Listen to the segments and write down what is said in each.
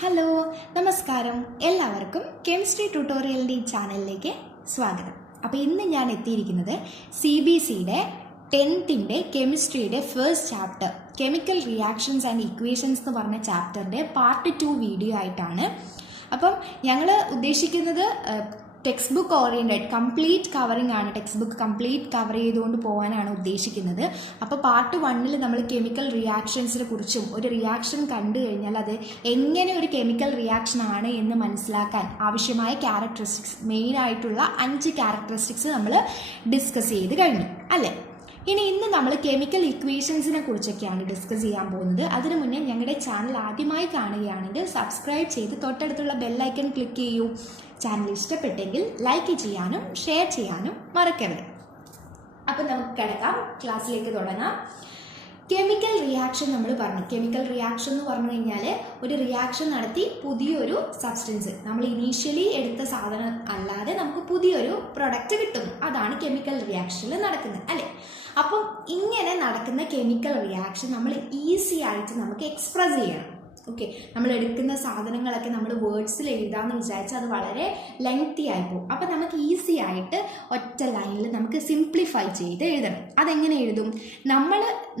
Hello നമസ്കാരം, എല്ലാവർക്കും chemistry ട്യൂട്ടോറിയലിൻ്റെ ചാനലിലേക്ക് സ്വാഗതം. അപ്പോൾ ഇന്ന് ഞാൻ എത്തിയിരിക്കുന്നത് Cbseയുടെ 10th കെമിസ്ട്രിയുടെ first chapter chemical reactions and equations എന്ന് പറഞ്ഞ ചാപ്റ്ററിൻ്റെ പാർട്ട് 2 വീഡിയോ ആയിട്ടാണ്. അപ്പം ഞങ്ങൾ ഉദ്ദേശിക്കുന്നത് text book oriented complete covering ആണ്. ടെക്സ്റ്റ് ബുക്ക് കംപ്ലീറ്റ് കവർ ചെയ്തുകൊണ്ട് പോകാനാണ് ഉദ്ദേശിക്കുന്നത്. അപ്പോൾ പാർട്ട് 1 നമ്മൾ കെമിക്കൽ റിയാക്ഷൻസിനെ കുറിച്ചും ഒരു റിയാക്ഷൻ കണ്ടു കഴിഞ്ഞാൽ അത് എങ്ങനെ ഒരു കെമിക്കൽ റിയാക്ഷൻ ആണ് എന്ന് മനസ്സിലാക്കാൻ ആവശ്യമായ ക്യാരക്ടറിസ്റ്റിക്സ്, മെയിനായിട്ടുള്ള 5 ക്യാരക്ടറിസ്റ്റിക്സ് നമ്മൾ ഡിസ്കസ് ചെയ്ത് കഴിഞ്ഞു അല്ലേ. ഇന്ന് നമ്മൾ കെമിക്കൽ ഇക്വേഷൻസിനെ കുറിച്ചൊക്കെയാണ് ഡിസ്കസ് ചെയ്യാൻ പോകുന്നത്. അതിനു മുന്നേ ഞങ്ങളുടെ ചാനൽ ആദ്യമായി കാണുകയാണെങ്കിൽ സബ്സ്ക്രൈബ് ചെയ്ത് തൊട്ടടുത്തുള്ള ബെല്ലൈക്കൺ ക്ലിക്ക് ചെയ്യൂ. ചാനൽ ഇഷ്ടപ്പെട്ടെങ്കിൽ ലൈക്ക് ചെയ്യാനും ഷെയർ ചെയ്യാനും മറക്കരുത്. അപ്പം നമുക്ക് കിടക്കാം, ക്ലാസ്സിലേക്ക് തുടങ്ങാം. കെമിക്കൽ റിയാക്ഷൻ നമ്മൾ പറഞ്ഞു. കെമിക്കൽ റിയാക്ഷൻ എന്ന് പറഞ്ഞു കഴിഞ്ഞാൽ ഒരു റിയാക്ഷൻ നടത്തി പുതിയൊരു സബ്സ്റ്റൻസ്, നമ്മൾ ഇനീഷ്യലി എടുത്ത സാധനം അല്ലാതെ നമുക്ക് പുതിയൊരു പ്രൊഡക്റ്റ് കിട്ടുന്നു. അതാണ് കെമിക്കൽ റിയാക്ഷനിൽ നടക്കുന്നത് അല്ലേ. അപ്പം ഇങ്ങനെ നടക്കുന്ന കെമിക്കൽ റിയാക്ഷൻ നമ്മൾ ഈസി ആയിട്ട് നമുക്ക് എക്സ്പ്രസ് ചെയ്യണം. ഓക്കെ, നമ്മൾ എടുക്കുന്ന സാധനങ്ങളൊക്കെ നമ്മൾ വേർഡ്സിൽ എഴുതാമെന്ന് വിചാരിച്ചാൽ അത് വളരെ ലെങ്തി ആയിപ്പോകും. അപ്പം നമുക്ക് ഈസി ആയിട്ട് ഒറ്റ ലൈനിൽ നമുക്ക് സിംപ്ലിഫൈ ചെയ്ത് എഴുതണം. അതെങ്ങനെ എഴുതും?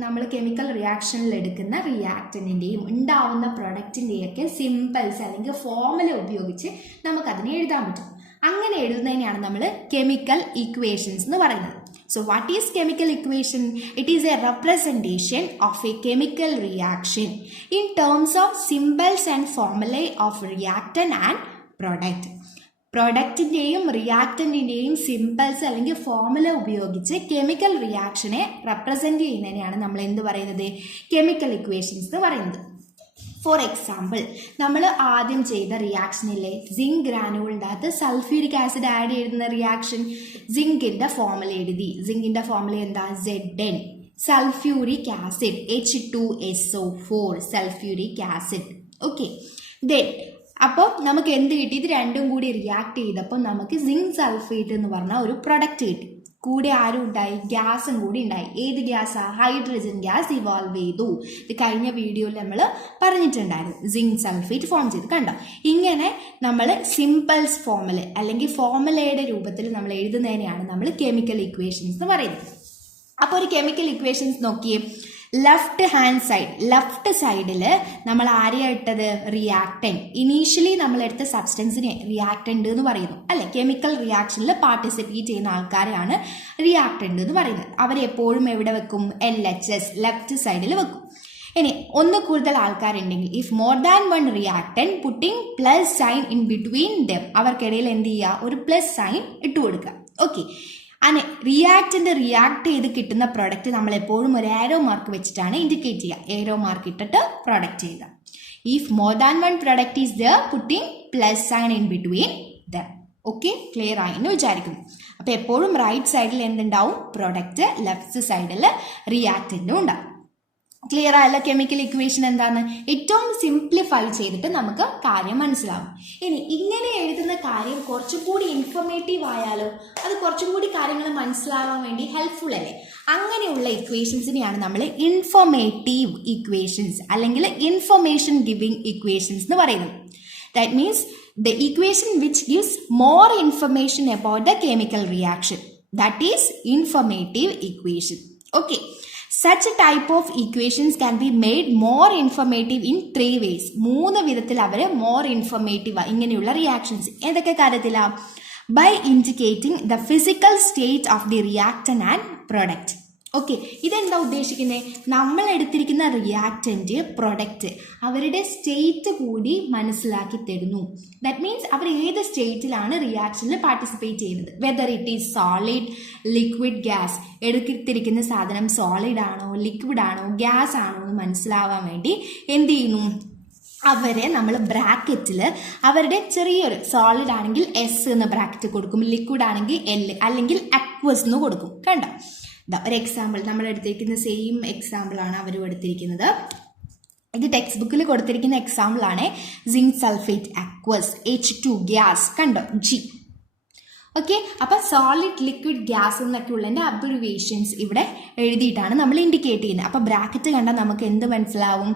നമ്മൾ കെമിക്കൽ റിയാക്ഷനിൽ എടുക്കുന്ന റിയാക്റ്റൻറ്റിൻ്റെയും ഉണ്ടാവുന്ന പ്രൊഡക്റ്റിൻ്റെയൊക്കെ സിമ്പിൾസ് അല്ലെങ്കിൽ ഫോർമുല ഉപയോഗിച്ച് നമുക്കതിനെ എഴുതാൻ പറ്റും. അങ്ങനെ എഴുതുന്നതിനെയാണ് നമ്മൾ കെമിക്കൽ ഇക്വേഷൻസ് എന്ന് പറയുന്നത്. So what is chemical equation? It is a representation of a chemical reaction in terms of symbols and formulae of reactant and product. പ്രൊഡക്റ്റിൻ്റെയും റിയാക്റ്റൻറ്റിൻ്റെയും സിമ്പിൾസ് അല്ലെങ്കിൽ ഫോർമുല ഉപയോഗിച്ച് കെമിക്കൽ റിയാക്ഷനെ റെപ്രസെൻറ്റ് ചെയ്യുന്നതിനെയാണ് നമ്മൾ എന്ത് പറയുന്നത്? കെമിക്കൽ ഇക്വേഷൻസ് എന്ന് പറയുന്നത്. ഫോർ എക്സാമ്പിൾ, നമ്മൾ ആദ്യം ചെയ്ത റിയാക്ഷനിലെ സിങ്ക് ഗ്രാനുകളുടെ അകത്ത് സൾഫ്യൂരിക് ആസിഡ് ആഡ് ചെയ്യുന്ന റിയാക്ഷൻ, സിങ്കിൻ്റെ ഫോർമുല എഴുതി. സിങ്കിൻ്റെ ഫോർമുല എന്താ? Zn. Sulphuric acid H2SO4 sulphuric acid. Okay, then അപ്പോൾ നമുക്ക് എന്ത് കിട്ടി? ഇത് രണ്ടും കൂടി റിയാക്ട് ചെയ്തപ്പോൾ നമുക്ക് സിങ്ക് സൾഫേറ്റ് എന്ന് പറഞ്ഞ ഒരു പ്രൊഡക്റ്റ് കിട്ടി. കൂടെ ആരും ഉണ്ടായി? ഗ്യാസും കൂടി ഉണ്ടായി. ഏത് ഗ്യാസാ? ഹൈഡ്രജൻ ഗ്യാസ് ഇവോൾവ് ചെയ്തു. ഇത് കഴിഞ്ഞ വീഡിയോയിൽ നമ്മൾ പറഞ്ഞിട്ടുണ്ടായിരുന്നു. സിങ്ക് സൾഫേറ്റ് ഫോം ചെയ്ത് കണ്ടോ. ഇങ്ങനെ നമ്മൾ സിമ്പിൾസ് ഫോർമുല അല്ലെങ്കിൽ ഫോർമുലയുടെ രൂപത്തിൽ നമ്മൾ എഴുതുന്നതിനെയാണ് നമ്മൾ കെമിക്കൽ ഇക്വേഷൻസ് എന്ന് പറയുന്നത്. അപ്പോൾ ഒരു കെമിക്കൽ ഇക്വേഷൻസ് നോക്കിയേ. ലെഫ്റ്റ് സൈഡിൽ നമ്മൾ ആരെയാ ഇട്ടത്? റിയാക്ടൻറ്റ്. ഇനീഷ്യലി നമ്മൾ എടുത്ത സബ്സ്റ്റൻസിനെ റിയാക്ടൻറ്റ് എന്ന് പറയുന്നു അല്ലെ. കെമിക്കൽ റിയാക്ഷനിൽ പാർട്ടിസിപ്പേറ്റ് ചെയ്യുന്ന ആൾക്കാരെയാണ് റിയാക്ടൻറ്റ് എന്ന് പറയുന്നത്. അവരെപ്പോഴും എവിടെ വെക്കും? LHS ലെഫ്റ്റ് സൈഡിൽ വെക്കും. ഇനി ഒന്ന് കൂടുതൽ ആൾക്കാരുണ്ടെങ്കിൽ, if more than one reactant putting plus sign in between them, അവർക്കിടയിൽ എന്ത് ചെയ്യുക? ഒരു പ്ലസ് സൈൻ ഇട്ട് കൊടുക്കുക. ഓക്കെ, അങ്ങനെ റിയാക്റ്റൻ്റ് റിയാക്ട് ചെയ്ത് കിട്ടുന്ന പ്രൊഡക്റ്റ് നമ്മൾ എപ്പോഴും ഒരു ഏരോ മാർക്ക് വെച്ചിട്ടാണ് ഇൻഡിക്കേറ്റ് ചെയ്യുക. ഏരോ മാർക്ക് ഇട്ടിട്ട് പ്രൊഡക്റ്റ് ചെയ്യുക. If more than one product is the putting plus sign in between them. Okay, clear ആയി എന്ന് വിചാരിക്കുന്നു. അപ്പോൾ എപ്പോഴും റൈറ്റ് സൈഡിൽ എന്തുണ്ടാവും? പ്രൊഡക്റ്റ്, ലെഫ്റ്റ് സൈഡിൽ റിയാക്റ്റൻ്റും ഉണ്ടാവും. ക്ലിയർ ആയല്ലോ കെമിക്കൽ ഇക്വേഷൻ എന്താണ്? ഏറ്റവും സിംപ്ലിഫൈ ചെയ്തിട്ട് നമുക്ക് കാര്യം മനസ്സിലാവും. ഇനി ഇങ്ങനെ എഴുതുന്ന കാര്യം കുറച്ചും കൂടി ഇൻഫോർമേറ്റീവ് ആയാലോ? അത് കുറച്ചും കൂടി കാര്യങ്ങൾ മനസ്സിലാവാൻ വേണ്ടി ഹെൽപ്ഫുൾ അല്ലേ? അങ്ങനെയുള്ള ഇക്വേഷൻസിനെയാണ് നമ്മൾ ഇൻഫോർമേറ്റീവ് ഇക്വേഷൻസ് അല്ലെങ്കിൽ ഇൻഫർമേഷൻ ഗിവിംഗ് ഇക്വേഷൻസ് എന്ന് പറയുന്നത്. That means the equation which gives more information about the chemical reaction. That is informative equation. Okay. Such a type of equations can be made more informative in 3 ways. 3 വിധത്തിൽ അവർ more informative ഇങ്ങനെയുള്ള reactions ഏതൊക്കെ കാര്യത്തിലാ? By indicating the physical state of the reactant and product. Okay, ഇതെന്താ ഉദ്ദേശിക്കുന്നത്? നമ്മൾ എടുത്തിരിക്കുന്ന reactant, product, അവരുടെ state കൂടി മനസ്സിലാക്കി തരുന്നു. ദാറ്റ് മീൻസ് അവർ ഏത് സ്റ്റേറ്റിലാണ് റിയാക്ഷനിൽ പാർട്ടിസിപ്പേറ്റ് ചെയ്യുന്നത്. Whether it is solid, liquid, gas. എടുത്തിരിക്കുന്ന സാധനം സോളിഡ് ആണോ, ലിക്വിഡ് ആണോ, ഗ്യാസ് ആണോ എന്ന് മനസ്സിലാവാൻ വേണ്ടി എന്ത് ചെയ്യുന്നു? അവരെ നമ്മൾ ബ്രാക്കറ്റിൽ അവരുടെ ചെറിയൊരു സോളിഡ് ആണെങ്കിൽ S എന്ന് ബ്രാക്കറ്റ് കൊടുക്കും, ലിക്വിഡ് ആണെങ്കിൽ L അല്ലെങ്കിൽ അക്വസ് എന്ന് കൊടുക്കും. കണ്ടോ? ഒരു എക്സാമ്പിൾ നമ്മൾ എടുത്തിരിക്കുന്ന സെയിം എക്സാമ്പിൾ ആണ് അവരും എടുത്തിരിക്കുന്നത്. ഇത് ടെക്സ്റ്റ് ബുക്കിൽ കൊടുത്തിരിക്കുന്ന എക്സാമ്പിൾ ആണ്. Zinc sulphate aqueous, H2 gas. കണ്ടോ? G. ഓക്കെ, അപ്പം സോളിഡ്, ലിക്വിഡ്, ഗ്യാസ് എന്നൊക്കെ ഉള്ളതിൻ്റെ അബ്രിവേഷൻസ് ഇവിടെ എഴുതിയിട്ടാണ് നമ്മൾ ഇൻഡിക്കേറ്റ് ചെയ്യുന്നത്. അപ്പം ബ്രാക്കറ്റ് കണ്ടാൽ നമുക്ക് എന്ത് മനസ്സിലാവും?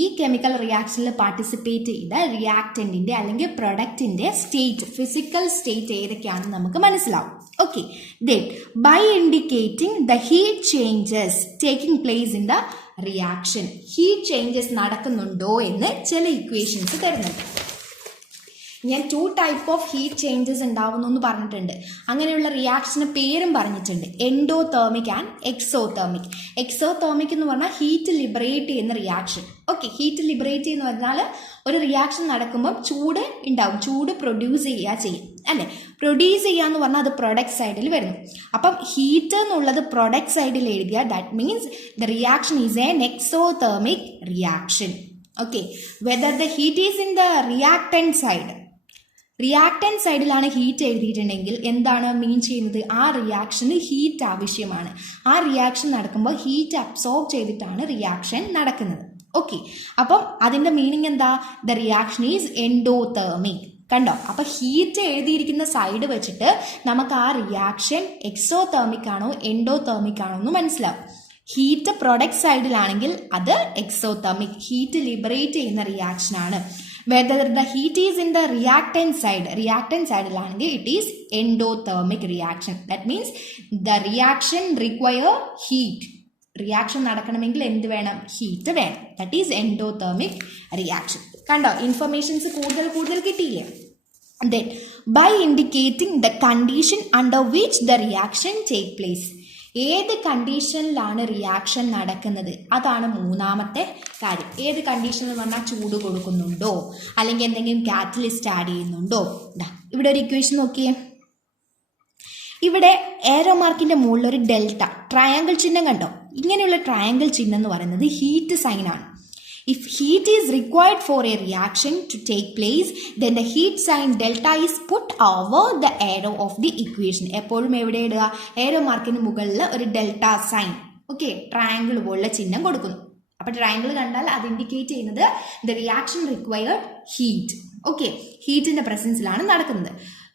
ഈ കെമിക്കൽ റിയാക്ഷനിൽ പാർട്ടിസിപ്പേറ്റ് ചെയ്ത റിയാക്റ്റൻറ്റിൻ്റെ അല്ലെങ്കിൽ പ്രൊഡക്റ്റിൻ്റെ സ്റ്റേറ്റ്, ഫിസിക്കൽ സ്റ്റേറ്റ് ഏതൊക്കെയാണെന്ന് നമുക്ക് മനസ്സിലാവും. Okay, then bye indicating the heat changes taking place in the reaction, heat changes നടക്കുന്നുണ്ടോ എന്ന് ചില ഇക്വേഷൻസ് തരുന്നുണ്ട്. ഞാൻ 2 ടൈപ്പ് ഓഫ് ഹീറ്റ് ചേഞ്ചസ് ഉണ്ടാവുന്നു എന്ന് പറഞ്ഞിട്ടുണ്ട്. അങ്ങനെയുള്ള റിയാക്ഷന് പേരും പറഞ്ഞിട്ടുണ്ട്, എൻഡോതേർമിക് ആൻഡ് എക്സോതേർമിക്. എക്സോതേർമിക് എന്ന് പറഞ്ഞാൽ ഹീറ്റ് ലിബറേറ്റ് ചെയ്യുന്ന റിയാക്ഷൻ. ഓക്കെ, ഹീറ്റ് ലിബറേറ്റ് ചെയ്യുന്ന പറഞ്ഞാൽ ഒരു റിയാക്ഷൻ നടക്കുമ്പോൾ ചൂട് ഉണ്ടാവും, ചൂട് പ്രൊഡ്യൂസ് ചെയ്യും അല്ലേ. പ്രൊഡ്യൂസ് ചെയ്യുക എന്ന് പറഞ്ഞാൽ അത് പ്രൊഡക്റ്റ് സൈഡിൽ വരുന്നു. അപ്പം ഹീറ്റ് എന്നുള്ളത് പ്രൊഡക്റ്റ് സൈഡിൽ എഴുതിയാൽ that means the reaction is N exothermic reaction. Okay, whether the heat is in the reactant side, reactant സൈഡിലാണ് ഹീറ്റ് എഴുതിയിട്ടുണ്ടെങ്കിൽ എന്താണ് മീൻ ചെയ്യുന്നത്? ആ റിയാക്ഷന് ഹീറ്റ് ആവശ്യമാണ്. ആ റിയാക്ഷൻ നടക്കുമ്പോൾ ഹീറ്റ് അബ്സോർബ് ചെയ്തിട്ടാണ് റിയാക്ഷൻ നടക്കുന്നത്. ഓക്കെ, അപ്പം അതിൻ്റെ മീനിങ് എന്താ? The reaction is endothermic. കണ്ടോ? അപ്പം ഹീറ്റ് എഴുതിയിരിക്കുന്ന സൈഡ് വെച്ചിട്ട് നമുക്ക് ആ റിയാക്ഷൻ എക്സോതേർമിക് ആണോ എൻഡോതേർമിക് ആണോ എന്ന് മനസ്സിലാവും. ഹീറ്റ് പ്രൊഡക്റ്റ് സൈഡിലാണെങ്കിൽ അത് എക്സോതേർമിക്, ഹീറ്റ് ലിബറേറ്റ് ചെയ്യുന്ന റിയാക്ഷൻ ആണ്. Whether the heat is in the reactant side ആണെങ്കിൽ it is endothermic reaction. That means the reaction require heat. Reaction നടക്കണമെങ്കിൽ എന്ത് വേണം? ഹീറ്റ് വേണം. That is endothermic reaction. കണ്ടോ? ഇൻഫർമേഷൻസ് കൂടുതൽ കിട്ടിയില്ലേ? Then by indicating the condition under which the reaction take place, ഏത് കണ്ടീഷനിലാണ് reaction നടക്കുന്നത് അതാണ് മൂന്നാമത്തെ കാര്യം. ഏത് കണ്ടീഷൻ എന്ന് പറഞ്ഞാൽ ചൂട് കൊടുക്കുന്നുണ്ടോ അല്ലെങ്കിൽ എന്തെങ്കിലും കാറ്റലിസ്റ്റ് ആഡ് ചെയ്യുന്നുണ്ടോ. ഇവിടെ ഒരു ഇക്വേഷൻ നോക്കിയേ. ഇവിടെ ഏരോ മാർക്കിന്റെ മുകളിൽ ഒരു ഡെൽറ്റ ട്രയാങ്കിൾ ചിഹ്നം കണ്ടോ? ഇങ്ങനെയുള്ള ട്രയാങ്കിൾ ചിഹ്നം എന്ന് പറയുന്നത് ഹീറ്റ് സൈൻ ആണ്. If heat is required for a reaction to take place, then the heat sign delta is put over the arrow of the equation. എപ്പോഴും എവിടെ ഇടുക? ഏരോ മാർക്കിന് മുകളിൽ ഒരു ഡെൽറ്റ സൈൻ, ഓക്കെ, ട്രയാങ്കിൾ പോലുള്ള ചിഹ്നം കൊടുക്കുന്നു. അപ്പൊ ട്രയാങ്കിൾ കണ്ടാൽ അത് ഇൻഡിക്കേറ്റ് ചെയ്യുന്നത് the reaction required heat. Okay, ഹീറ്റിന്റെ പ്രസൻസിലാണ് നടക്കുന്നത്.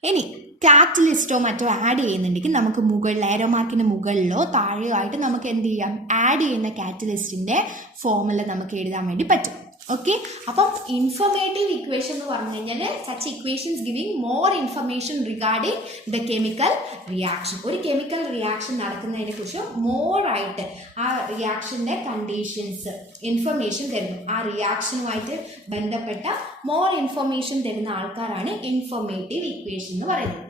ഇനി കാറ്റലിസ്റ്റോ മറ്റോ ആഡ് ചെയ്യുന്നുണ്ടെങ്കിൽ നമുക്ക് മുകളിൽ ഏരോ മാർക്കിന് മുകളിലോ താഴെയോ ആയിട്ട് നമുക്ക് എന്ത് ചെയ്യാം? ആഡ് ചെയ്യുന്ന കാറ്റലിസ്റ്റിന്റെ ഫോർമുല നമുക്ക് എഴുതാൻ വേണ്ടി പറ്റും. ഓക്കെ, അപ്പം ഇൻഫർമേറ്റീവ് ഇക്വേഷൻ എന്ന് പറഞ്ഞു കഴിഞ്ഞാൽ such equations giving more information regarding the chemical reaction. ഒരു കെമിക്കൽ റിയാക്ഷൻ നടക്കുന്നതിനെ കുറിച്ച് മോർ ആയിട്ട് ആ റിയാക്ഷന്റെ കണ്ടീഷൻസ് ഇൻഫർമേഷൻ തരുന്നു. ആ റിയാക്ഷനുമായിട്ട് ബന്ധപ്പെട്ട മോർ ഇൻഫർമേഷൻ തരുന്ന ആൾക്കാരാണ് ഇൻഫർമേറ്റീവ് ഇക്വേഷൻ എന്ന് പറയുന്നത്.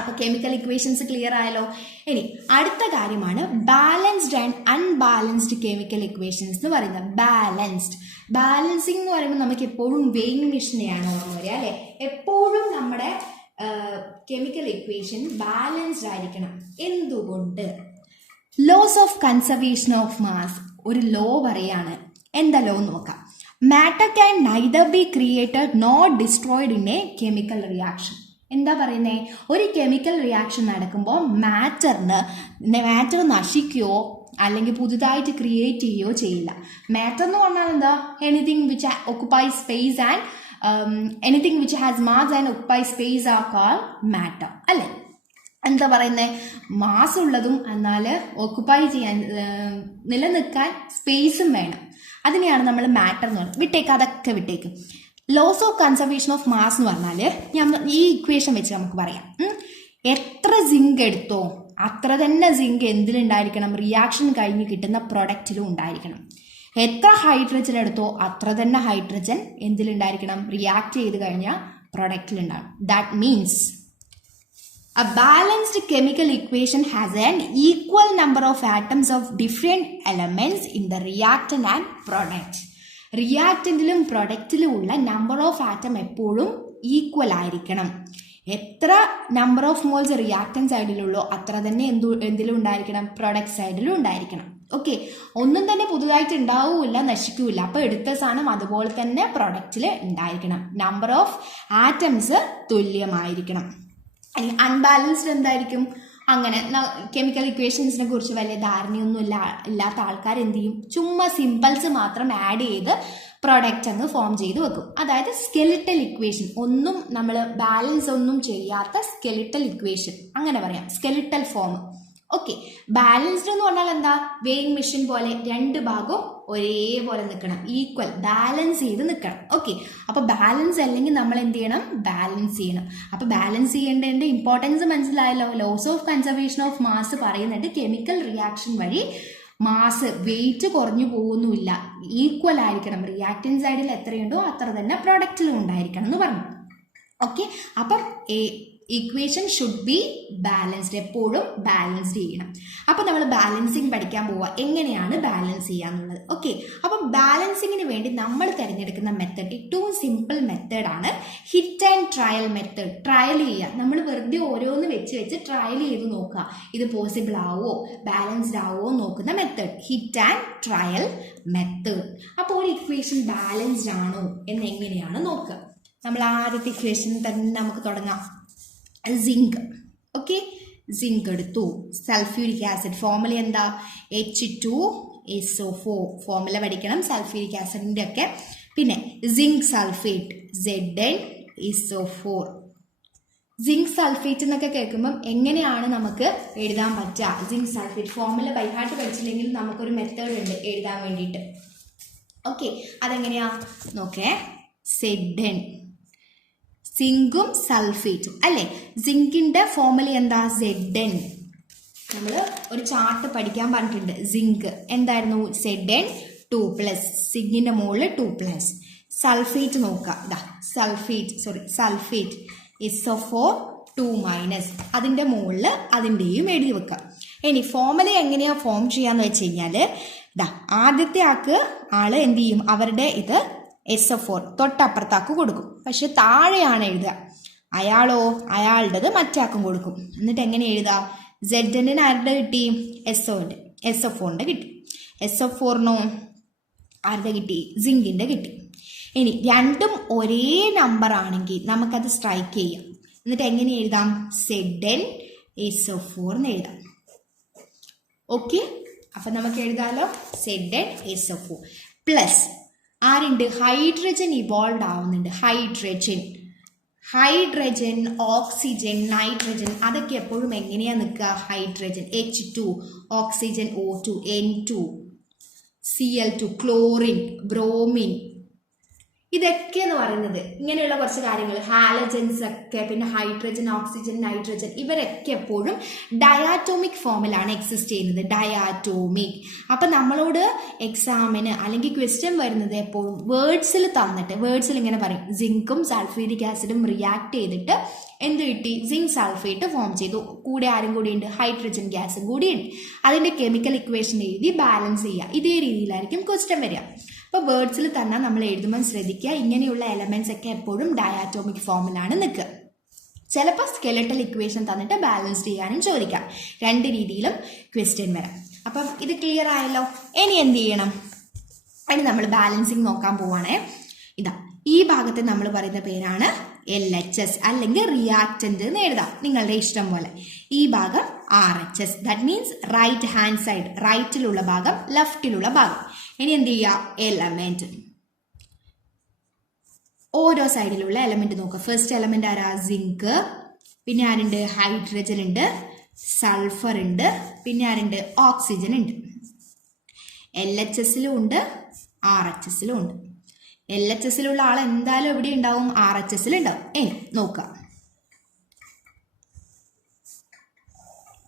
അപ്പൊ കെമിക്കൽ ഇക്വേഷൻസ് ക്ലിയർ ആയല്ലോ. ഇനി അടുത്ത കാര്യമാണ് balanced and unbalanced chemical equations എന്ന് പറയുന്നത്. ബാലൻസിങ് എന്ന് പറയുമ്പോൾ നമുക്ക് എപ്പോഴും വെയിങ് മെഷീനെയാണ് ഓർമ്മ വരിക അല്ലെ. എപ്പോഴും നമ്മുടെ കെമിക്കൽ ഇക്വേഷൻ ബാലൻസ്ഡ് ആയിരിക്കണം. എന്തുകൊണ്ട്? Laws of conservation of mass ഒരു ലോ പറയാണ്. എന്താ ലോ നോക്കാം. Matter can neither be created nor destroyed in a chemical reaction. എന്താ പറയുന്നത്? ഒരു കെമിക്കൽ റിയാക്ഷൻ നടക്കുമ്പോൾ മാറ്റർ നശിക്കുകയോ അല്ലെങ്കിൽ പുതുതായിട്ട് ക്രിയേറ്റ് ചെയ്യുകയോ ചെയ്യില്ല. മാറ്റർ എന്ന് പറഞ്ഞാൽ എന്താ? Anything which occupies space and anything which has mass and occupies space are called matter അല്ലേ. എന്താ പറയുന്നത്? മാസ് ഉള്ളതും എന്നാൽ ഒക്കുപ്പൈ ചെയ്യാൻ നിലനിൽക്കാൻ സ്പേസും വേണം. അതിനെയാണ് നമ്മൾ മാറ്റർ എന്ന് പറയുന്നത്. വിട്ടേക്ക്, അതൊക്കെ വിട്ടേക്ക്. Laws of conservation of mass എന്ന് പറഞ്ഞാൽ ഈ ഇക്വേഷൻ വെച്ച് നമുക്ക് പറയാം. എത്ര സിങ്ക് എടുത്തോ അത്ര തന്നെ സിങ്ക് എന്തിലുണ്ടായിരിക്കണം? റിയാക്ഷൻ കഴിഞ്ഞ് കിട്ടുന്ന പ്രൊഡക്റ്റിലും ഉണ്ടായിരിക്കണം. എത്ര ഹൈഡ്രജൻ എടുത്തോ അത്ര തന്നെ ഹൈഡ്രജൻ എന്തിലുണ്ടായിരിക്കണം? റിയാക്ട് ചെയ്ത് കഴിഞ്ഞാൽ പ്രൊഡക്റ്റിലുണ്ടാകും. That means a balanced chemical equation has an equal number of atoms of different elements in the reactant and product. റിയാക്റ്റന്റിലും പ്രൊഡക്റ്റിലും ഉള്ള നമ്പർ ഓഫ് ആറ്റം എപ്പോഴും ഈക്വൽ ആയിരിക്കണം. എത്ര നമ്പർ ഓഫ് മോൾസ് റിയാക്റ്റന്റ് സൈഡിലുള്ളോ അത്ര തന്നെ എന്തിലും ഉണ്ടായിരിക്കണം? പ്രൊഡക്റ്റ് സൈഡിലും ഉണ്ടായിരിക്കണം. ഓക്കെ, ഒന്നും തന്നെ പുതുതായിട്ട് ഉണ്ടാവില്ല, നശിക്കൂല. അപ്പൊ എടുത്ത സാധനം അതുപോലെ തന്നെ പ്രൊഡക്റ്റിൽ ഉണ്ടായിരിക്കണം. നമ്പർ ഓഫ് ആറ്റംസ് തുല്യമായിരിക്കണം. അൺബാലൻസ്ഡ് എന്തായിരിക്കും? അങ്ങനെ കെമിക്കൽ ഇക്വേഷൻസിനെ കുറിച്ച് വലിയ ധാരണയൊന്നും ഇല്ലാത്ത ആൾക്കാർ എന്ത് ചെയ്യും? ചുമ്മാ സിമ്പിൾസ് മാത്രം ആഡ് ചെയ്ത് പ്രൊഡക്റ്റ് അങ്ങ് ഫോം ചെയ്ത് വെക്കും. അതായത് സ്കെലിറ്റൽ ഇക്വേഷൻ, ഒന്നും നമ്മൾ ബാലൻസ് ഒന്നും ചെയ്യാത്ത സ്കെലിറ്റൽ ഇക്വേഷൻ, അങ്ങനെ പറയാം, സ്കെലിറ്റൽ ഫോം. ഓക്കെ, ബാലൻസ്ഡ് എന്ന് പറഞ്ഞാൽ എന്താ? വെയിങ് മെഷീൻ പോലെ രണ്ട് ഭാഗവും ഒരേപോലെ നിൽക്കണം, ഈക്വൽ ബാലൻസ് ചെയ്ത് നിൽക്കണം. ഓക്കെ, അപ്പൊ ബാലൻസ് അല്ലെങ്കിൽ നമ്മൾ എന്ത് ചെയ്യണം? ബാലൻസ് ചെയ്യണം. അപ്പൊ ബാലൻസ് ചെയ്യേണ്ടതിന്റെ ഇമ്പോർട്ടൻസ് മനസ്സിലായല്ലോ. Laws of conservation of mass പറയുന്നുണ്ട് കെമിക്കൽ റിയാക്ഷൻ വഴി മാസ് വെയിറ്റ് കുറഞ്ഞു പോകുന്നില്ല, ഈക്വൽ ആയിരിക്കണം. റിയാക്റ്റൻ സൈഡിൽ എത്രയുണ്ടോ അത്ര തന്നെ പ്രൊഡക്റ്റിലും ഉണ്ടായിരിക്കണം എന്ന് പറഞ്ഞു. ഓക്കെ, അപ്പം ഇക്വേഷൻ ഷുഡ് ബി ബാലൻസ്ഡ്, എപ്പോഴും ബാലൻസ്ഡ് ചെയ്യണം. അപ്പം നമ്മൾ ബാലൻസിങ് പഠിക്കാൻ പോവുക, എങ്ങനെയാണ് ബാലൻസ് ചെയ്യാന്നുള്ളത്. ഓക്കെ, അപ്പം ബാലൻസിങ്ങിന് വേണ്ടി നമ്മൾ തിരഞ്ഞെടുക്കുന്ന മെത്തേഡ് ഏറ്റവും സിമ്പിൾ മെത്തേഡാണ് hit and trial method. Trial ചെയ്യുക, നമ്മൾ വെറുതെ ഓരോന്ന് വെച്ച് ട്രയൽ ചെയ്ത് നോക്കുക, ഇത് പോസിബിൾ ആവോ, ബാലൻസ്ഡ് ആവോ നോക്കുന്ന method hit and trial method. അപ്പോൾ ഒരു ഇക്വേഷൻ ബാലൻസ്ഡ് ആണോ എന്ന് എങ്ങനെയാണ് നോക്കുക. നമ്മൾ ആദ്യത്തെ ഇക്വേഷൻ തന്നെ നമുക്ക് തുടങ്ങാം. സിങ്ക്. ഓക്കെ, സിങ്ക് എടുത്തു. സൾഫ്യൂരിക് ആസിഡ് ഫോർമുല എന്താ? H2SO4. ഫോർമുല പഠിക്കണം സൾഫ്യൂരിക് ആസിഡിന്റെ ഒക്കെ. പിന്നെ zinc sulphate ZnSO4. Zinc sulphate എന്നൊക്കെ കേൾക്കുമ്പം എങ്ങനെയാണ് നമുക്ക് എഴുതാൻ പറ്റുക? സിങ്ക് സൾഫേറ്റ് ഫോർമുല ബൈഹാർട്ട് പഠിച്ചില്ലെങ്കിൽ നമുക്കൊരു മെത്തേഡ് ഉണ്ട് എഴുതാൻ വേണ്ടിയിട്ട്. ഓക്കെ, അതെങ്ങനെയാ നോക്കേ. Zn, സിങ്കും സൾഫേറ്റും അല്ലേ. സിങ്കിന്റെ ഫോർമുല എന്താ? Zn. നമ്മൾ ഒരു ചാർട്ട് പഠിക്കാൻ പറഞ്ഞിട്ടുണ്ട്. സിങ്ക് എന്തായിരുന്നു? Zn2+, സിങ്കിന്റെ മുകളിൽ 2+. സൾഫേറ്റ് നോക്കാം, ഇതാ സൾഫേറ്റ് SO4 2-, അതിന്റെ മുകളിൽ അതിൻ്റെയും എഴുതി വെക്കാം. ഇനി ഫോർമുല എങ്ങനെയാ ഫോം ചെയ്യാന്ന് വെച്ച് കഴിഞ്ഞാൽ ഇതാ ആദ്യത്തെ ആള് എന്ത് ചെയ്യും? അവരുടെ ഇത് SO4 തൊട്ടപ്പുറത്താക്ക് കൊടുക്കും, പക്ഷെ താഴെയാണ് എഴുതുക. അയാളുടേത് മറ്റാക്കും കൊടുക്കും. എന്നിട്ട് എങ്ങനെ എഴുതാം? Zn ആരുടെ കിട്ടി? SO4ന്റെ കിട്ടി. SO4നോ ആരുടെ കിട്ടി? സിങ്കിന്റെ കിട്ടി. ഇനി രണ്ടും ഒരേ നമ്പർ ആണെങ്കിൽ നമുക്കത് സ്ട്രൈക്ക് ചെയ്യാം. എന്നിട്ട് എങ്ങനെ എഴുതാം? ZnSO4 എന്ന് എഴുതാം. ഓക്കെ, അപ്പൊ നമുക്ക് എഴുതാലോ ZnSO4 പ്ലസ് ആരുണ്ട്? ഹൈഡ്രജൻ ഇവോൾവ് ആവുന്നുണ്ട്. ഹൈഡ്രജൻ ഓക്സിജൻ നൈട്രജൻ അതൊക്കെ എപ്പോഴും എങ്ങനെയാ നിൽക്കുക? Hydrogen H2, oxygen O2, N2, Cl2, chlorine, bromine, ഇതൊക്കെ എന്ന് പറയുന്നത് ഇങ്ങനെയുള്ള കുറച്ച് കാര്യങ്ങൾ. ഹാലജൻസ് ഒക്കെ, പിന്നെ ഹൈഡ്രജൻ ഓക്സിജൻ നൈട്രജൻ ഇവരൊക്കെ എപ്പോഴും ഡയാറ്റോമിക് ഫോമിലാണ് എക്സിസ്റ്റ് ചെയ്യുന്നത്. ഡയാറ്റോമിക്. അപ്പം നമ്മളോട് എക്സാമിന് അല്ലെങ്കിൽ ക്വസ്റ്റ്യൻ വരുന്നത് എപ്പോഴും വേർഡ്സിൽ തന്നിട്ട്, വേർഡ്സിൽ ഇങ്ങനെ പറയും സിങ്കും സൾഫ്യൂരിക് ആസിഡും റിയാക്ട് ചെയ്തിട്ട് എന്ത് കിട്ടി? സിങ്ക് സൾഫേറ്റ് ഫോം ചെയ്തു. കൂടെ ആരും കൂടിയുണ്ട്? ഹൈഡ്രജൻ ഗ്യാസും കൂടിയുണ്ട്. അതിന്റെ കെമിക്കൽ ഇക്വേഷൻ എഴുതി ബാലൻസ് ചെയ്യുക. ഇതേ രീതിയിലായിരിക്കും ക്വസ്റ്റ്യൻ വരിക. അപ്പോൾ വേർഡ്സിൽ തന്നെ നമ്മൾ എഴുതുമ്പോൾ ശ്രദ്ധിക്കുക, ഇങ്ങനെയുള്ള എലമെന്റ്സ് ഒക്കെ എപ്പോഴും ഡയാറ്റോമിക് ഫോമിലാണ് നിൽക്കുക. ചിലപ്പോൾ സ്കെലറ്റൽ ഇക്വേഷൻ തന്നിട്ട് ബാലൻസ് ചെയ്യാനും ചോദിക്കാം. രണ്ട് രീതിയിലും ക്വസ്റ്റ്യൻ വരാം. അപ്പം ഇത് ക്ലിയർ ആയല്ലോ. ഇനി എന്ത് ചെയ്യണം? ഇനി നമ്മൾ ബാലൻസിങ് നോക്കാൻ പോവാണേ. ഇതാ ഈ ഭാഗത്ത് നമ്മൾ പറയുന്ന പേരാണ് LHS അല്ലെങ്കിൽ റിയാക്റ്റന്റ് എന്ന് എഴുതാം നിങ്ങളുടെ ഇഷ്ടം പോലെ. ഈ ഭാഗം RHS, that means right hand side, റൈറ്റിലുള്ള ഭാഗം, ലെഫ്റ്റിലുള്ള ഭാഗം. ഇനി എന്ത് ചെയ്യുക? എലമെന്റ്, ഓരോ സൈഡിലുള്ള എലമെന്റ് നോക്കുക. ഫസ്റ്റ് എലമെന്റ് ആരാ? സിങ്ക്. പിന്നെ ആരുണ്ട്? ഹൈഡ്രജൻ ഉണ്ട്, സൾഫർ ഉണ്ട്, പിന്നെ ആരുണ്ട്? ഓക്സിജൻ ഉണ്ട്. LHSലും ഉണ്ട്, RHSലും ഉണ്ട്. LHSലുള്ള ആൾ എന്തായാലും എവിടെ ഉണ്ടാവും? RHSൽ ഉണ്ടാവും. ഇനി നോക്കാം.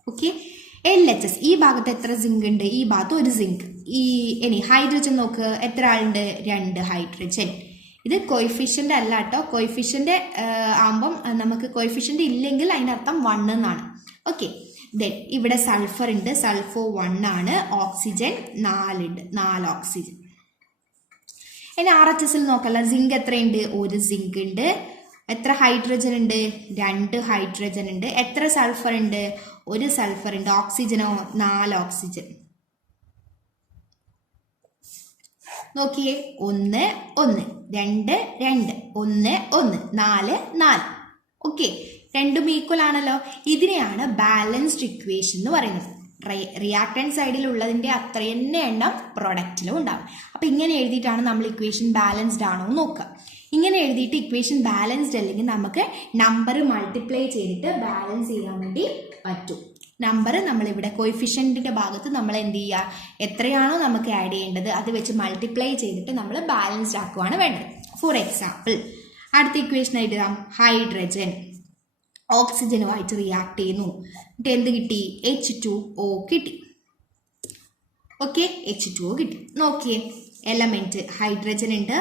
ഓക്കെ, LHS ഈ ഭാഗത്ത് എത്ര സിങ്ക് ഉണ്ട്? ഈ ഭാഗത്ത് ഒരു സിങ്ക്. ഇനി ഹൈഡ്രജൻ നോക്ക്, എത്ര ആളുണ്ട്? 2 ഹൈഡ്രജൻ. ഇത് കോയിഫിഷ്യന്റ് അല്ല കേട്ടോ. കോയിഫിഷ്യന്റ് ആകുമ്പം നമുക്ക് കോയിഫിഷ്യന്റ് ഇല്ലെങ്കിൽ അതിന്റെ അർത്ഥം 1 എന്നാണ്. ഓക്കെ, ദെൻ ഇവിടെ സൾഫർ ഉണ്ട്, സൾഫർ 1 ആണ്. ഓക്സിജൻ 4 ഉണ്ട്, 4 ഓക്സിജൻ. ഇനി RHSൽ നോക്കല്ല, സിങ്ക് എത്രയുണ്ട്? ഒരു സിങ്ക് ഉണ്ട്. എത്ര ഹൈഡ്രജൻ ഉണ്ട്? 2 ഹൈഡ്രജൻ ഉണ്ട്. എത്ര സൾഫർ ഉണ്ട്? ഒരു സൾഫർ ഉണ്ട്. ഓക്സിജനോ? 4 ഓക്സിജൻ. നോക്കിയേ, 1 1 2 2 1 1 4 4. ഓക്കെ, രണ്ടും ഈക്വൽ ആണല്ലോ. ഇതിനെയാണ് ബാലൻസ്ഡ് ഇക്വേഷൻ എന്ന് പറയുന്നത്. റിയാക്ടൻറ്റ് സൈഡിലുള്ളതിൻ്റെ അത്ര തന്നെ എണ്ണം പ്രൊഡക്റ്റിലും ഉണ്ടാവും. അപ്പോൾ ഇങ്ങനെ എഴുതിയിട്ടാണ് നമ്മൾ ഇക്വേഷൻ ബാലൻസ്ഡ് ആണോ എന്ന് നോക്കുക. ഇങ്ങനെ എഴുതിയിട്ട് ഇക്വേഷൻ ബാലൻസ്ഡ് അല്ലെങ്കിൽ നമുക്ക് നമ്പർ മൾട്ടിപ്ലൈ ചെയ്തിട്ട് ബാലൻസ് ചെയ്യാൻ വേണ്ടി പറ്റും. നമ്പർ നമ്മളിവിടെ കോയിഫിഷ്യൻറ്റിൻ്റെ ഭാഗത്ത് നമ്മൾ എന്ത് ചെയ്യുക, എത്രയാണോ നമുക്ക് ആഡ് ചെയ്യേണ്ടത് അത് വെച്ച് മൾട്ടിപ്ലൈ ചെയ്തിട്ട് നമ്മൾ ബാലൻസ്ഡ് ആക്കുകയാണ് വേണ്ടത്. ഫോർ എക്സാമ്പിൾ അടുത്ത ഇക്വേഷൻ എഴുതാം. ഹൈഡ്രജൻ ഓക്സിജനുമായിട്ട് റിയാക്ട് ചെയ്യുന്നു. എന്നിട്ട് എന്ത് കിട്ടി? H2O കിട്ടി. ഓക്കെ, H2O കിട്ടി. നോക്കിയേ, എലമെന്റ് ഹൈഡ്രജൻ ഉണ്ട്,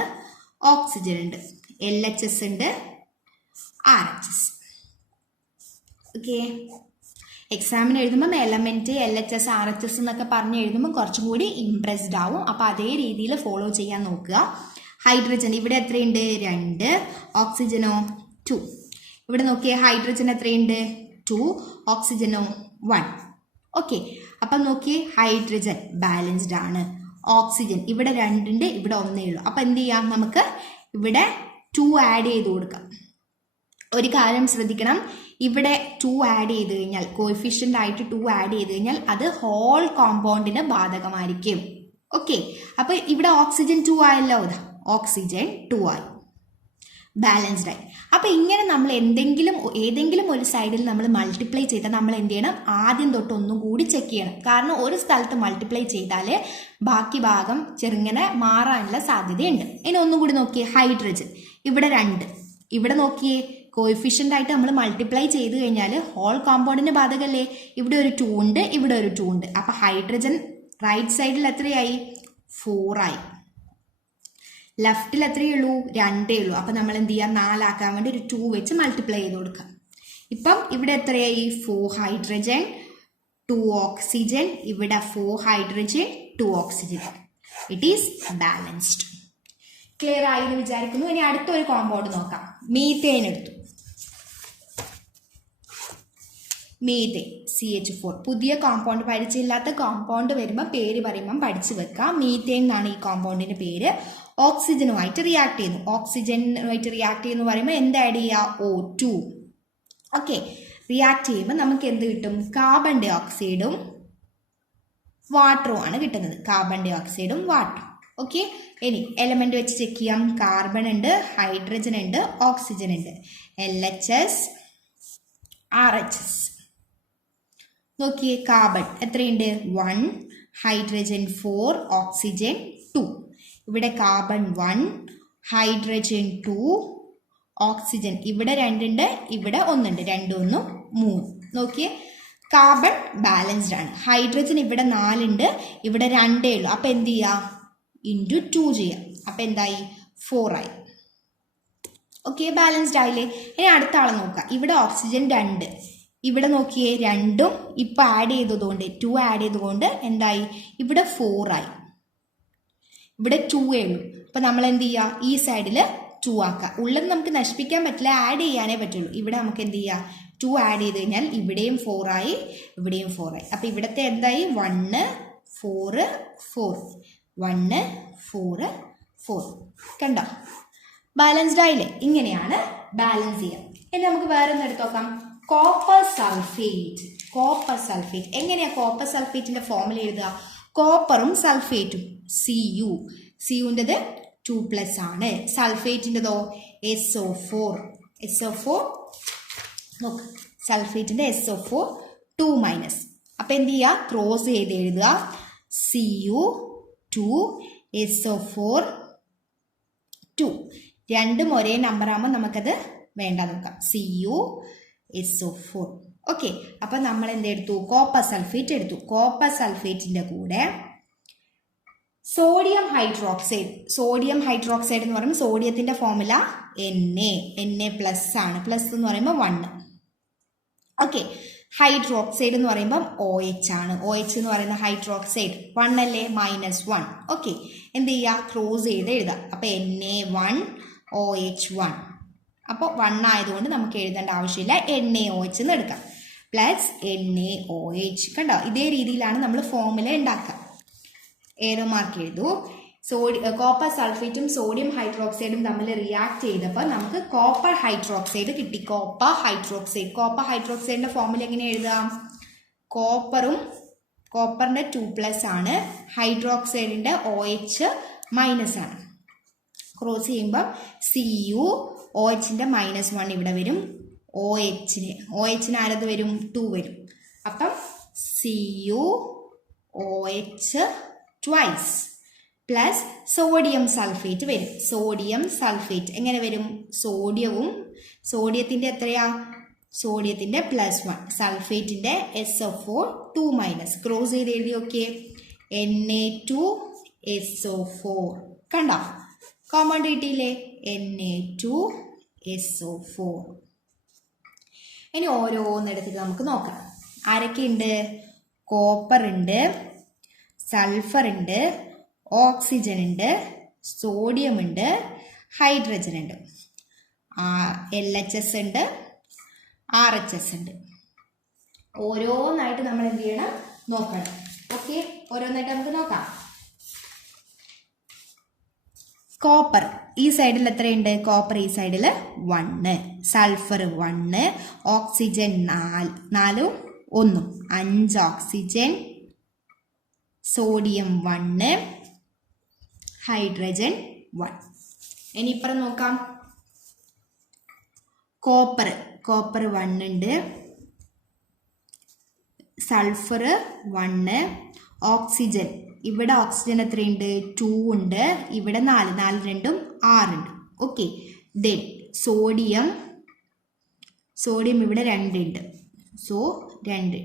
ഓക്സിജൻ ഉണ്ട്, LHS ഉണ്ട്, RHS. ഓക്കെ, എക്സാമിന് എഴുതുമ്പം എലമെന്റ് LHS RHS എന്നൊക്കെ പറഞ്ഞ് എഴുതുമ്പോൾ കുറച്ചും കൂടി ഇംപ്രസ്ഡ് ആവും. അപ്പം അതേ രീതിയിൽ ഫോളോ ചെയ്യാൻ നോക്കുക. ഹൈഡ്രജൻ ഇവിടെ എത്രയുണ്ട്? 2. ഓക്സിജനോ 2. ഇവിടെ നോക്കിയേ, ഹൈഡ്രജൻ എത്രയുണ്ട്? 2. ഓക്സിജനോ 1. ഓക്കെ, അപ്പം നോക്കിയേ, ഹൈഡ്രജൻ ബാലൻസ്ഡ് ആണ്. ഓക്സിജൻ ഇവിടെ 2 ഉണ്ട്, ഇവിടെ 1 ഉള്ളൂ. അപ്പം എന്ത് ചെയ്യാം, നമുക്ക് ഇവിടെ 2 ആഡ് ചെയ്ത് കൊടുക്കാം. ഒരു കാര്യം ശ്രദ്ധിക്കണം, ഇവിടെ 2 ആഡ് ചെയ്ത് കഴിഞ്ഞാൽ കോഎഫിഷ്യൻ്റ് ആയിട്ട് 2 ആഡ് ചെയ്ത് കഴിഞ്ഞാൽ അത് ഹോൾ കോമ്പൗണ്ടിന് ബാധകമായിരിക്കും. ഓക്കെ, അപ്പോൾ ഇവിടെ ഓക്സിജൻ 2 ആയല്ലോ, ഓക്സിജൻ 2 ആയി, ബാലൻസ്ഡ് ആയി. അപ്പോൾ ഇങ്ങനെ നമ്മൾ ഏതെങ്കിലും ഒരു സൈഡിൽ നമ്മൾ മൾട്ടിപ്ലൈ ചെയ്താൽ നമ്മൾ എന്ത് ചെയ്യണം, ആദ്യം തൊട്ട് ഒന്നും കൂടി ചെക്ക് ചെയ്യണം. കാരണം ഒരു സ്ഥലത്ത് മൾട്ടിപ്ലൈ ചെയ്താൽ ബാക്കി ഭാഗം ചെറുങ്ങനെ മാറാനുള്ള സാധ്യതയുണ്ട്. ഇനി ഒന്നും കൂടി നോക്കിയേ, ഹൈഡ്രജൻ ഇവിടെ 2, ഇവിടെ നോക്കിയേ, കോഎഫിഷ്യൻ്റ് ആയിട്ട് നമ്മൾ മൾട്ടിപ്ലൈ ചെയ്ത് കഴിഞ്ഞാൽ ഹോൾ കോമ്പൗണ്ടിന് ബാധകല്ലേ. ഇവിടെ ഒരു 2 ഉണ്ട്, ഇവിടെ ഒരു 2 ഉണ്ട്. അപ്പോൾ ഹൈഡ്രജൻ റൈറ്റ് സൈഡിൽ എത്രയായി? 4 ആയി. ലെഫ്റ്റിൽ എത്രയേ ഉള്ളൂ? 2 ഉള്ളൂ. അപ്പം നമ്മൾ എന്ത് ചെയ്യുക, 4 ആക്കാൻ വേണ്ടി ഒരു 2 വെച്ച് മൾട്ടിപ്ലൈ ചെയ്ത് കൊടുക്കാം. ഇപ്പം ഇവിടെ എത്രയായി? 4 ഹൈഡ്രജൻ 2 ഓക്സിജൻ, ഇവിടെ 4 hydrogen 2 oxygen. It is balanced. Clear ആയി എന്ന് വിചാരിക്കുന്നു. ഇനി അടുത്തൊരു കോമ്പൗണ്ട് നോക്കാം. മീത്തേൻ എടുത്തു. Methane CH4. പുതിയ കോമ്പൗണ്ട്, പരിചയമില്ലാത്ത കോമ്പൗണ്ട് വരുമ്പോൾ പേര് പറയുമ്പം പഠിച്ചു വെക്കാം. മീത്തേൻ എന്നാണ് ഈ കോമ്പൗണ്ടിന്റെ പേര്. ഓക്സിജനുമായിട്ട് റിയാക്ട് ചെയ്യുന്നു. ഓക്സിജനുമായിട്ട് റിയാക്ട് ചെയ്യുന്നു പറയുമ്പോൾ എന്ത് ആഡ് ചെയ്യുക? O2. ഓക്കെ, റിയാക്ട് ചെയ്യുമ്പോൾ നമുക്ക് എന്ത് കിട്ടും? കാർബൺ ഡൈ ഓക്സൈഡും വാട്ടറും ആണ് കിട്ടുന്നത്. കാർബൺ ഡൈ ഓക്സൈഡും വാട്ടറും. ഓക്കെ, ഇനി എലമെന്റ് വെച്ച് ചെക്ക് ചെയ്യാം. കാർബൺ ഉണ്ട്, ഹൈഡ്രജൻ ഉണ്ട്, ഓക്സിജൻ ഉണ്ട്, LHS RHS. നോക്കിയേ, കാർബൺ എത്രയുണ്ട്? 1, ഹൈഡ്രജൻ 4, ഓക്സിജൻ 2. ഇവിടെ കാർബൺ 1, ഹൈഡ്രജൻ 2, ഓക്സിജൻ ഇവിടെ 2 ഉണ്ട്, ഇവിടെ 1 ഉണ്ട്, 2 1 3. നോക്കിയേ, കാർബൺ ബാലൻസ്ഡ് ആണ്. ഹൈഡ്രജൻ ഇവിടെ 4 ഉണ്ട്, ഇവിടെ 2 ഉള്ളൂ. അപ്പം എന്ത് ചെയ്യാം? ഇൻറ്റു 2 ചെയ്യാം. അപ്പം എന്തായി? 4 ആയി. ഓക്കെ, ബാലൻസ്ഡ് ആയില്ലേ? ഇനി അടുത്ത ആളെ നോക്കാം. ഇവിടെ ഓക്സിജൻ 2, ഇവിടെ നോക്കിയേ, 2ഉം ഇപ്പം ആഡ് ചെയ്തതുകൊണ്ട് 2 ആഡ് ചെയ്തുകൊണ്ട് എന്തായി? ഇവിടെ 4 ആയി, ഇവിടെ 2 ഉള്ളൂ. അപ്പം നമ്മൾ എന്ത് ചെയ്യുക? ഈ സൈഡിൽ 2 ആക്കുക. ഉള്ളത് നമുക്ക് നശിപ്പിക്കാൻ പറ്റില്ല, ആഡ് ചെയ്യാനേ പറ്റുള്ളൂ. ഇവിടെ നമുക്ക് എന്ത് ചെയ്യുക? 2 ആഡ് ചെയ്ത് കഴിഞ്ഞാൽ ഇവിടെയും 4 ആയി, ഇവിടെയും 4 ആയി. അപ്പം ഇവിടുത്തെ എന്തായി? 1 4 4, 1 4 4. കണ്ടോ? ബാലൻസ്ഡ് ആയില്ലേ? ഇങ്ങനെയാണ് ബാലൻസ് ചെയ്യുക. ഇനി നമുക്ക് വേറെ ഒന്ന് എടുത്ത് നോക്കാം. Copper sulphate. കോപ്പർ സൾഫേറ്റ് എങ്ങനെയാ? കോപ്പർ സൾഫേറ്റിന്റെ ഫോർമുല എഴുതുക. കോപ്പറും സൾഫേറ്റും Cu. Cuൻ്റെത് 2+ ആണ്. സൾഫേറ്റിൻ്റെതോ SO4. SO4 നോക്ക്, സൾഫേറ്റിന്റെ SO4 2-. അപ്പം എന്ത് ചെയ്യുക? ക്രോസ് ചെയ്ത് എഴുതുക. Cu 2 SO4 2. രണ്ടും ഒരേ നമ്പർ ആകുമ്പോൾ നമുക്കത് വേണ്ട നോക്കാം. Cu SO4. ഓക്കെ, അപ്പം നമ്മൾ എന്തെടുത്തു? കോപ്പർ സൾഫേറ്റ് എടുത്തു. കോപ്പർ സൾഫേറ്റിന്റെ കൂടെ സോഡിയം ഹൈഡ്രോക്സൈഡ്. സോഡിയം ഹൈഡ്രോക്സൈഡ് എന്ന് പറയുമ്പോൾ സോഡിയത്തിന്റെ ഫോർമുല Na+ ആണ്. പ്ലസ് എന്ന് പറയുമ്പോൾ 1. ഓക്കെ, ഹൈഡ്രോക്സൈഡ് എന്ന് പറയുമ്പോൾ OH ആണ്. OH എന്ന് പറയുന്ന ഹൈഡ്രോക്സൈഡ് 1 അല്ലേ? -1. ഓക്കെ, എന്ത് ചെയ്യുക? ക്രോസ് ചെയ്ത് എഴുതാം. അപ്പം Na1 OH1. അപ്പോൾ 1 ആയതുകൊണ്ട് നമുക്ക് എഴുതേണ്ട ആവശ്യമില്ല, NaOH എന്ന് എടുക്കാം. Plus NaOH. കണ്ടോ? ഇതേ രീതിയിലാണ് നമ്മൾ ഫോർമുല ഉണ്ടാക്കുക. ഏറോ മാർക്ക് എഴുതൂ. കോപ്പർ സൾഫേറ്റും സോഡിയം ഹൈഡ്രോക്സൈഡും തമ്മിൽ റിയാക്ട് ചെയ്തപ്പോൾ നമുക്ക് കോപ്പർ ഹൈഡ്രോക്സൈഡ് കിട്ടി. Copper hydroxide. കോപ്പർ ഹൈഡ്രോക്സൈഡിന്റെ ഫോർമുല എങ്ങനെ എഴുതാം? കോപ്പറും കോപ്പറിന്റെ 2+ ആണ്, ഹൈഡ്രോക്സൈഡിന്റെ OH മൈനസ് ആണ്. ക്രോസ് ചെയ്യുമ്പോൾ Cu OHന്റെ -1 ഇവിടെ വരും. OHന് ആരത് വരും? 2 വരും. അപ്പം CuOH twice plus sodium sulphate വരും. സോഡിയം സൾഫേറ്റ് എങ്ങനെ വരും? സോഡിയത്തിന്റെ എത്രയാ? സോഡിയത്തിന്റെ +1, സൾഫേറ്റിന്റെ SO4 2- ക്രോസ് ചെയ്ത് എഴുതി നോക്കിയേ. Na2SO4 കണ്ടോ? കോമ്പൗണ്ട് കിട്ടിയില്ലേ? Na2SO4. ഇനി ഓരോന്നെടുത്തിട്ട് നമുക്ക് നോക്കാം. ആരൊക്കെയുണ്ട്? കോപ്പർ ഉണ്ട്, സൾഫർ ഉണ്ട്, ഓക്സിജൻ ഉണ്ട്, സോഡിയം ഉണ്ട്, ഹൈഡ്രജൻ ഉണ്ട്, LHS ഉണ്ട്, RHS ഉണ്ട്. ഓരോന്നായിട്ട് നമ്മൾ എന്ത് ചെയ്യണം? നോക്കണം. ഓക്കെ, ഓരോന്നായിട്ട് നമുക്ക് നോക്കാം. കോപ്പർ ഈ സൈഡിൽ എത്രയുണ്ട്? കോപ്പർ ഈ സൈഡിൽ 1, sulphur 1, oxygen 4 1 5 oxygen, sodium 1, hydrogen 1. ഇനി ഇപ്പുറം നോക്കാം. കോപ്പർ 1 ഉണ്ട്, സൾഫർ 1, ഓക്സിജൻ ഇവിടെ ഓക്സിജൻ എത്രയുണ്ട്? 2 ഉണ്ട്, ഇവിടെ 4 2 6 ഉണ്ട്. ഓക്കെ, ദെൻ സോഡിയം ഇവിടെ 2 ഉണ്ട്, സോ 2.